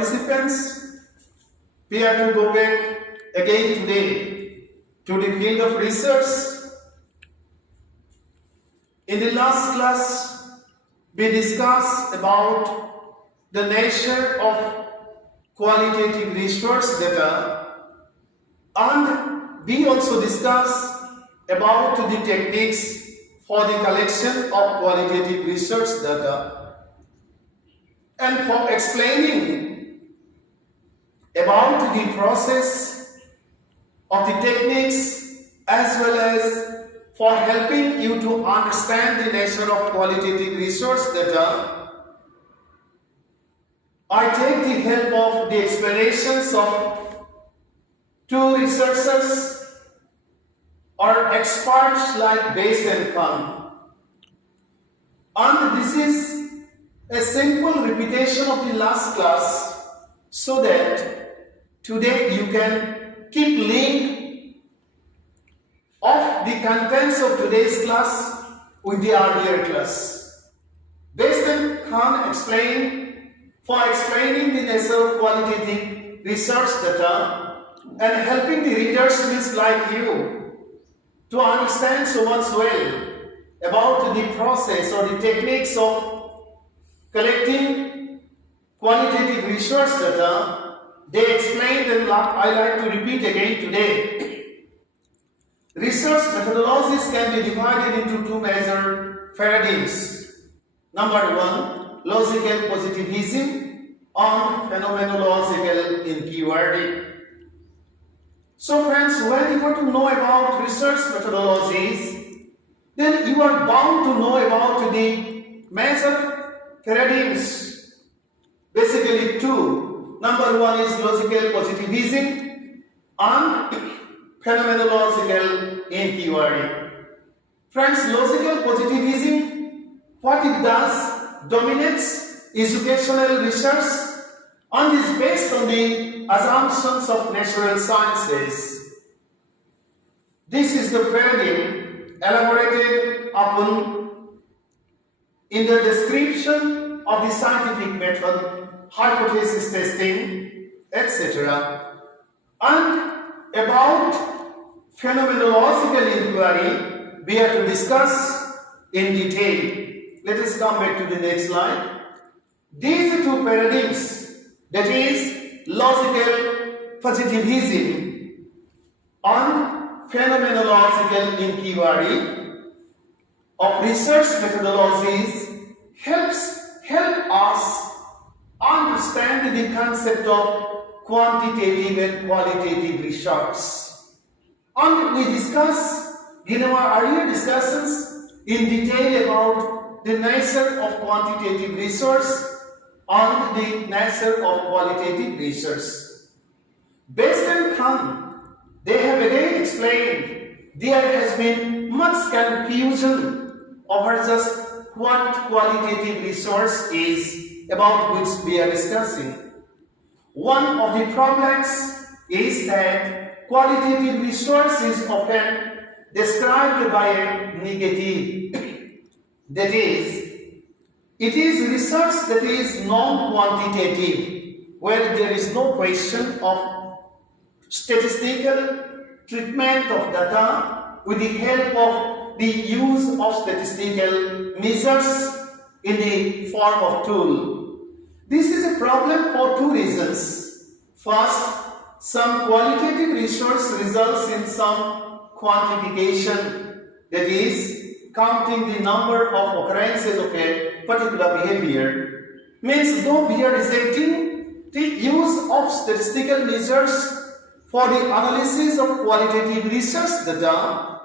participants, we are to go back again today to the field of research. In the last class, we discussed about the nature of qualitative research data, and we also discussed about the techniques for the collection of qualitative research data. And for explaining about the process of the techniques as well as for helping you to understand the nature of qualitative research data, I take the help of the explanations of two researchers or experts like Bayes and Kahn. And this is a simple repetition of the last class so that today you can keep link of the contents of today's class with the earlier class. Bayes and Kahn explaining the nature of qualitative research data and helping the readers like you to understand so much well about the process or the techniques of collecting qualitative research data. They explained, and I like to repeat again today. Research methodologies can be divided into two major paradigms. Number one, logical positivism and phenomenological inquiry. So friends, when you want to know about research methodologies, then you are bound to know about the major paradigms. Basically two. Number one is logical positivism and phenomenological inquiry. Friends, logical positivism, what it does, dominates educational research and is based on the assumptions of natural sciences. This is the paradigm elaborated upon in the description of the scientific method, hypothesis testing, etc. And about phenomenological inquiry, we have to discuss in detail. Let us come back to the next slide. These two paradigms, that is logical positivism and phenomenological inquiry of research methodologies help us understand the concept of quantitative and qualitative research. And we discuss in our earlier discussions in detail about the nature of quantitative research and the nature of qualitative research. Bayes and Kahn, they have again explained there has been much confusion over just what qualitative research is, about which we are discussing. One of the problems is that qualitative research is often described by a negative. That is, it is research that is non-quantitative, where there is no question of statistical treatment of data with the help of the use of statistical measures in the form of tool. This is a problem for two reasons. First, some qualitative research results in some quantification, that is, counting the number of occurrences of a particular behavior. Means though we are rejecting the use of statistical measures for the analysis of qualitative research data,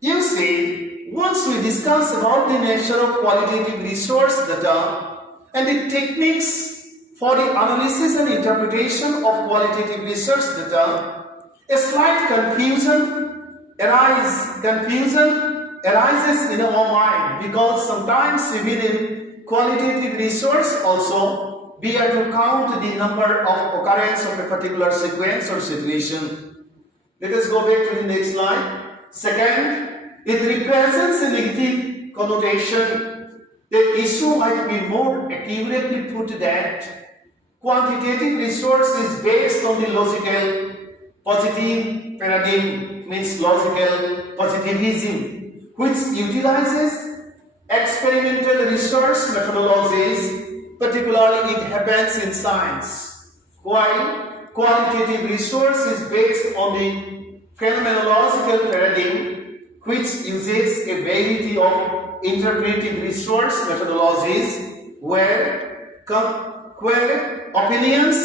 you see, once we discuss about the nature of qualitative research data and the techniques for the analysis and interpretation of qualitative research data, a slight confusion arises in our mind, because sometimes even in qualitative research also we have to count the number of occurrence of a particular sequence or situation. Let us go back to the next slide. Second, it represents a negative connotation. The issue might be more accurately put that Quantitative resource is based on the logical positive paradigm, means logical positivism, which utilizes experimental research methodologies, particularly it happens in science, while qualitative research is based on the phenomenological paradigm, which uses a variety of interpretive research methodologies where opinions,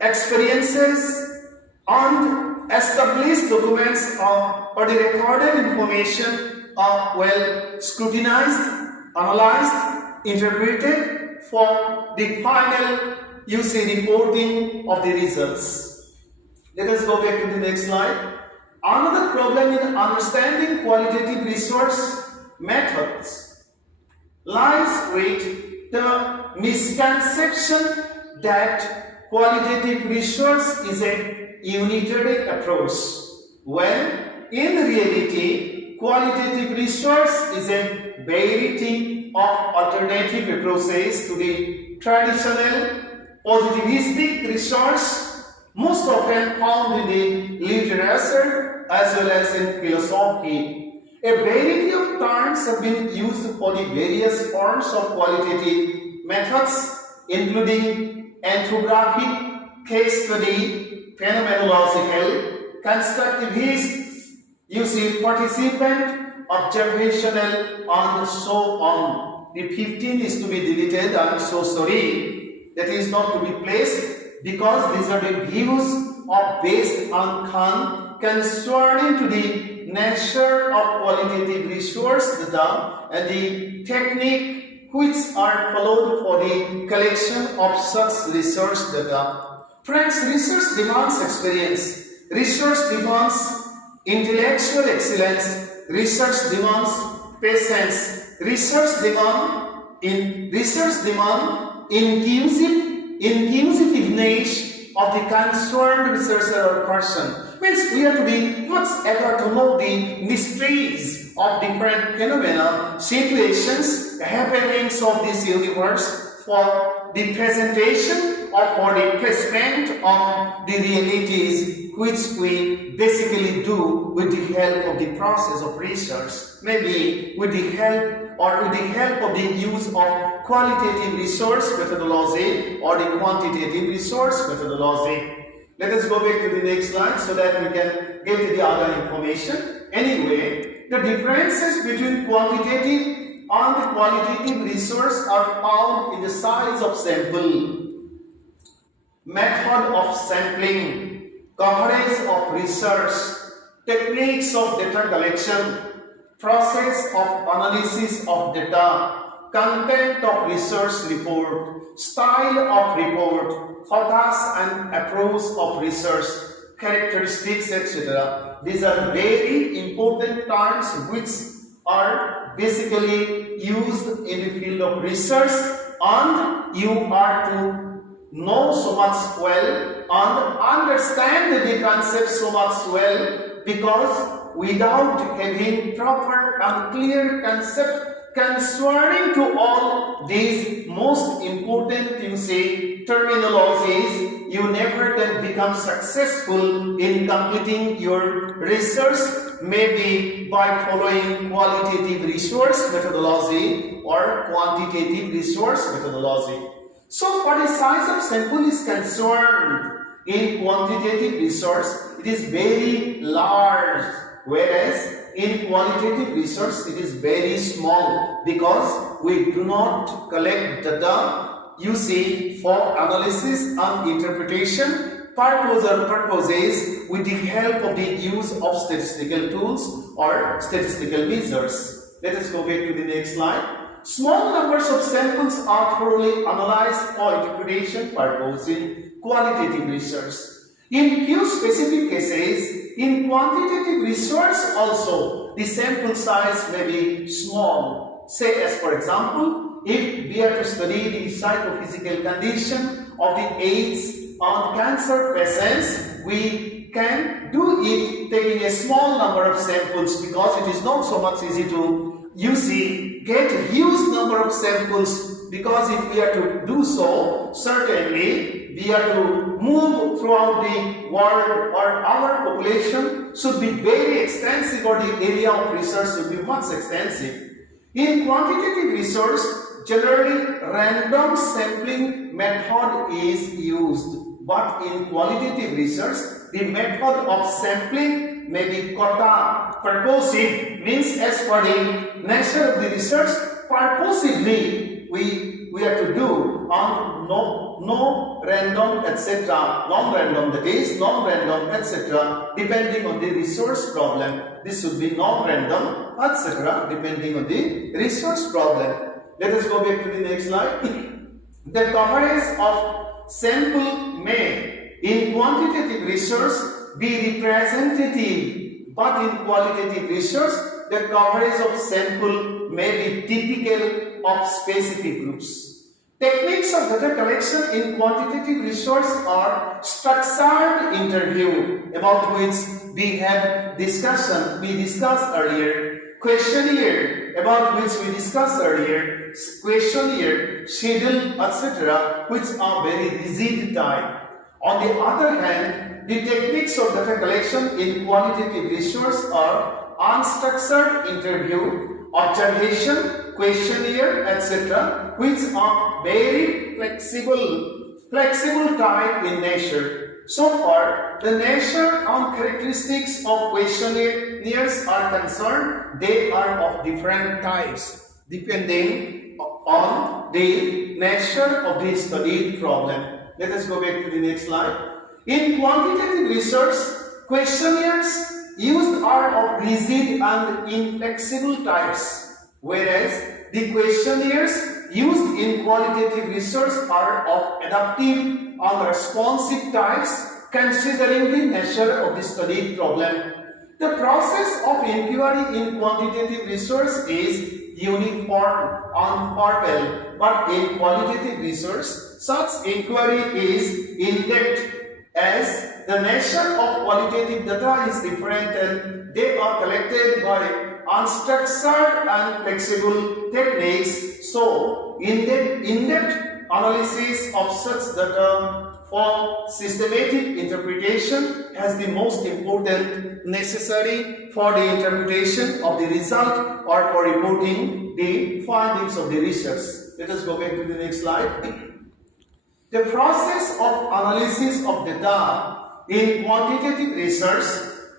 experiences, and established documents or the recorded information are well scrutinized, analyzed, interpreted for the final reporting of the results. Let us go back to the next slide. Another problem in understanding qualitative resource methods lies with the misconception that qualitative research is a unitary approach, when in reality qualitative research is a variety of alternative approaches to the traditional positivistic research, most often found in the literature as well as in philosophy. A variety of terms have been used for the various forms of qualitative methods, including ethnographic, case study, phenomenological, constructivist, participant, observational, and so on. The 15 is to be deleted. I am so sorry. That is not to be placed because these are the views based on concerning to the nature of qualitative resource data and the technique which are followed for the collection of such research data. Friends, research demands experience, research demands intellectual excellence, research demands patience, research demand inclusiveness of the concerned researcher or person. Means we have to be much eager to know the mysteries of different phenomena, situations, happenings of this universe for the presentation or for the placement of the realities which we basically do with the help of the process of research. Maybe with the help of the use of qualitative resource methodology or the quantitative resource methodology. Let us go back to the next slide so that we can get the other information. Anyway, the differences between quantitative and the qualitative resource are found in the size of sample, method of sampling, coverage of research, techniques of data collection, process of analysis of data, content of research report, style of report, focus and approach of research, characteristics, etc. These are very important terms which are basically used in the field of research, and you are to know so much well and understand the concept so much well, because without having proper and clear concept concerning to all these most important terminologies, you never can become successful in completing your research, maybe by following qualitative resource methodology or quantitative resource methodology. So for the size of sample is concerned, in quantitative resource it is very large, whereas in qualitative research it is very small, because we do not collect data for analysis and interpretation purposes with the help of the use of statistical tools or statistical measures. Let us go back to the next slide. Small numbers of samples are thoroughly analyzed for interpretation purposes in qualitative research. In few specific cases, in quantitative research also, the sample size may be small. Say, as for example, if we are to study the psychophysical condition of the AIDS and cancer patients, we can do it taking a small number of samples, because it is not so much easy to get a huge number of samples, because if we are to do so, certainly we have to move throughout the world, or our population should be very extensive, or the area of research should be much extensive. In quantitative research, generally random sampling method is used, but in qualitative research, the method of sampling may be quota purposive, means as per the nature of the research, purposively we have to do on no random etc. non-random, that is non-random etc. depending on the resource problem. This should be non-random etc. depending on the resource problem. Let us go back to the next slide. The coverage of sample may in quantitative research be representative, but in qualitative research the coverage of sample may be typical of specific groups. Techniques of data collection in quantitative research are structured interview, about which we discussed earlier, questionnaire, about which we discussed earlier, questionnaire, schedule, etc., which are very rigid type. On the other hand, the techniques of data collection in qualitative research are unstructured interview, observation, questionnaire, etc., which are very flexible type in nature. So far, the nature and characteristics of questionnaires are concerned, they are of different types depending on the nature of the studied problem. Let us go back to the next slide. In quantitative research, questionnaires used are of rigid and inflexible types, whereas the questionnaires used in qualitative research are of adaptive and responsive types, considering the nature of the studied problem. The process of inquiry in quantitative research is uniform and formal, but in qualitative research, such inquiry is in-depth, as the nature of qualitative data is different and they are collected by unstructured and flexible techniques. So, in-depth analysis of such data for systematic interpretation has the most important necessary for the interpretation of the result or for reporting the findings of the research. Let us go back to the next slide. The process of analysis of data in quantitative research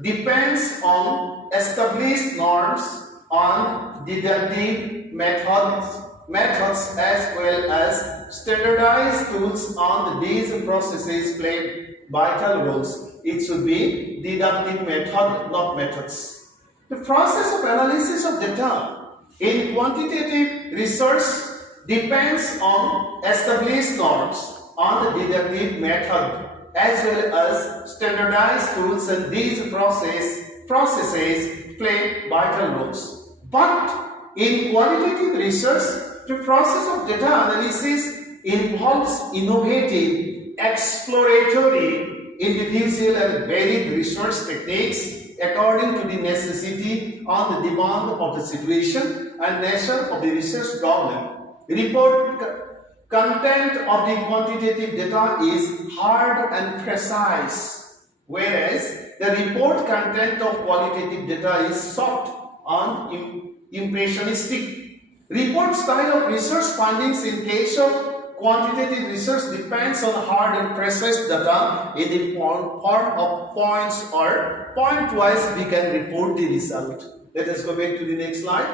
depends on established norms, on deductive methods as well as standardized tools, and these processes play vital roles. It should be deductive method, not methods. The process of analysis of data in quantitative research depends on established norms, on the deductive method as well as standardized tools, and these processes play vital roles. But in qualitative research, the process of data analysis involves innovative, exploratory, individual and varied research techniques according to the necessity and the demand of the situation and nature of the research problem. Report content of the quantitative data is hard and precise, whereas the report content of qualitative data is soft and impressionistic. Report style of research findings in case of quantitative research depends on hard and precise data in the form of points, or point-wise we can report the result. Let us go back to the next slide.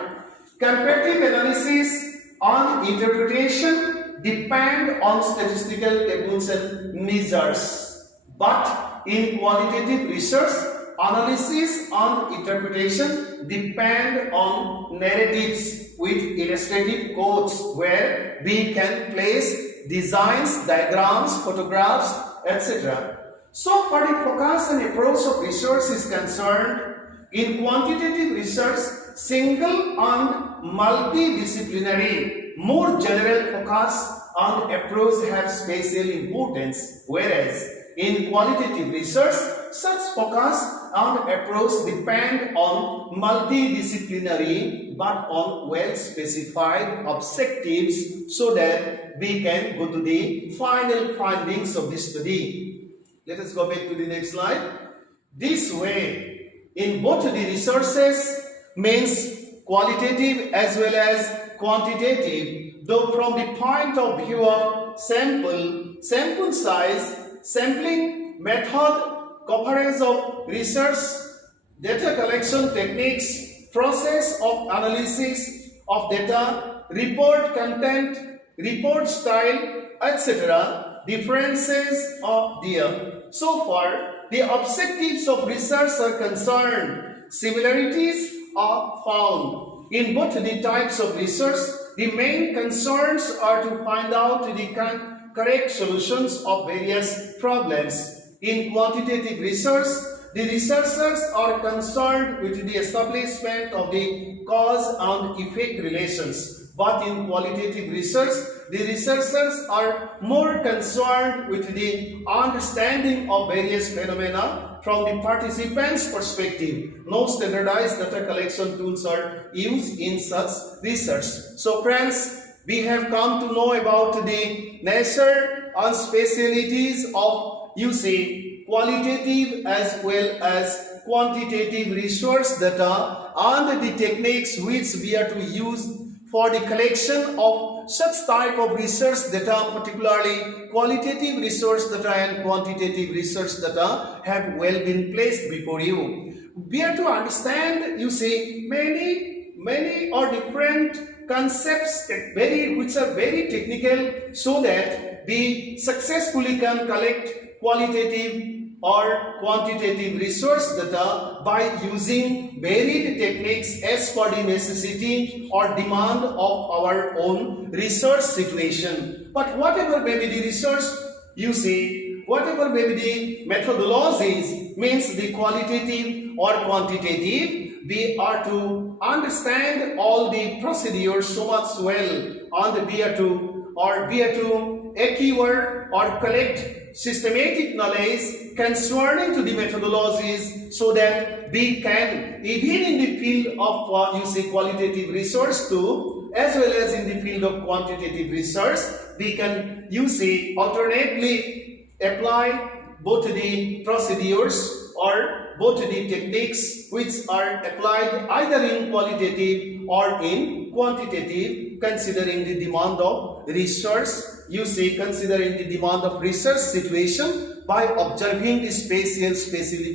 Comparative analysis and interpretation depend on statistical tables and measures, but in qualitative research, analysis and interpretation depend on narratives with illustrative quotes where we can place designs, diagrams, photographs, etc. So far, the focus and approach of research is concerned, in quantitative research, single and multidisciplinary, more general focus and approach have special importance, whereas in qualitative research, such focus and approach depend on multidisciplinary but on well-specified objectives so that we can go to the final findings of the study. Let us go back to the next slide. This way, in both the resources means qualitative as well as quantitative, though from the point of view of sample size, sampling method, coverage of research, data collection techniques, process of analysis of data, report content, report style, etc. differences are there. So far, the objectives of research are concerned. Similarities are found. In both the types of research, the main concerns are to find out the correct solutions of various problems. In quantitative research, the researchers are concerned with the establishment of the cause and effect relations. But in qualitative research, the researchers are more concerned with the understanding of various phenomena from the participants' perspective. No standardized data collection tools are used in such research. So friends, we have come to know about the nature and specialities of qualitative as well as quantitative resource data and the techniques which we are to use for the collection of such type of research data, particularly qualitative research data and quantitative research data have well been placed before you. We are to understand, many or different concepts which are very technical so that we successfully can collect qualitative or quantitative resource data by using varied techniques as per the necessity or demand of our own research situation. But whatever may be the research, whatever may be the methodologies, means the qualitative or quantitative, we are to understand all the procedures so much well, and we are to acquire or collect systematic knowledge concerning to the methodologies so that we can, even in the field of qualitative research too, as well as in the field of quantitative research, we can alternately apply both the procedures or both the techniques which are applied either in qualitative or in quantitative, considering the demand of research, considering the demand of research situation by observing the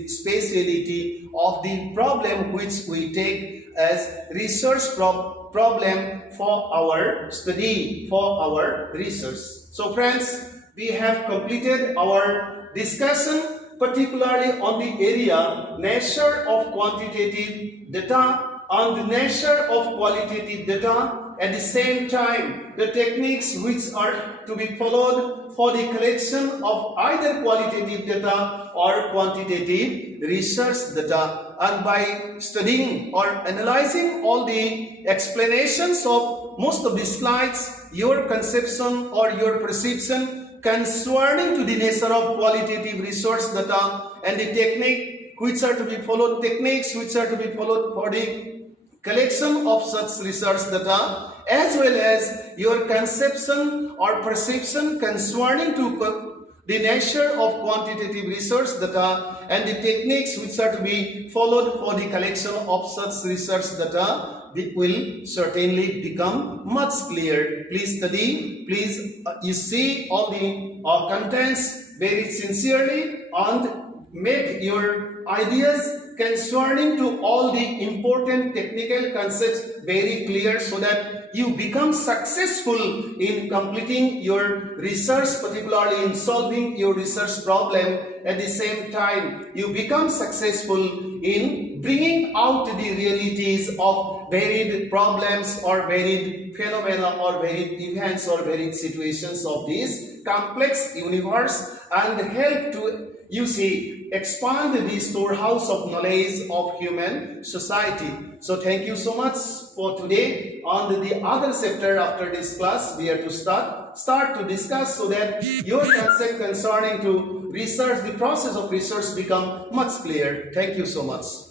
speciality of the problem which we take as research problem for our study, for our research. So friends, we have completed our discussion particularly on the area nature of quantitative data and the nature of qualitative data. At the same time, the techniques which are to be followed for the collection of either qualitative data or quantitative research data. And by studying or analyzing all the explanations of most of the slides, your conception or your perception concerning to the nature of qualitative research data and the techniques which are to be followed for the collection of such research data, as well as your conception or perception concerning to the nature of quantitative research data and the techniques which are to be followed for the collection of such research data, it will certainly become much clear. Please study, please you see all the contents very sincerely and make your ideas concerning to all the important technical concepts very clear so that you become successful in completing your research, particularly in solving your research problem. At the same time, you become successful in bringing out the realities of varied problems or varied phenomena or varied events or varied situations of this complex universe and help to expand the storehouse of knowledge of human society. So thank you so much for today. On the other chapter after this class, we are to start. start to discuss so that your concept concerning to research, the process of research become much clear. Thank you so much.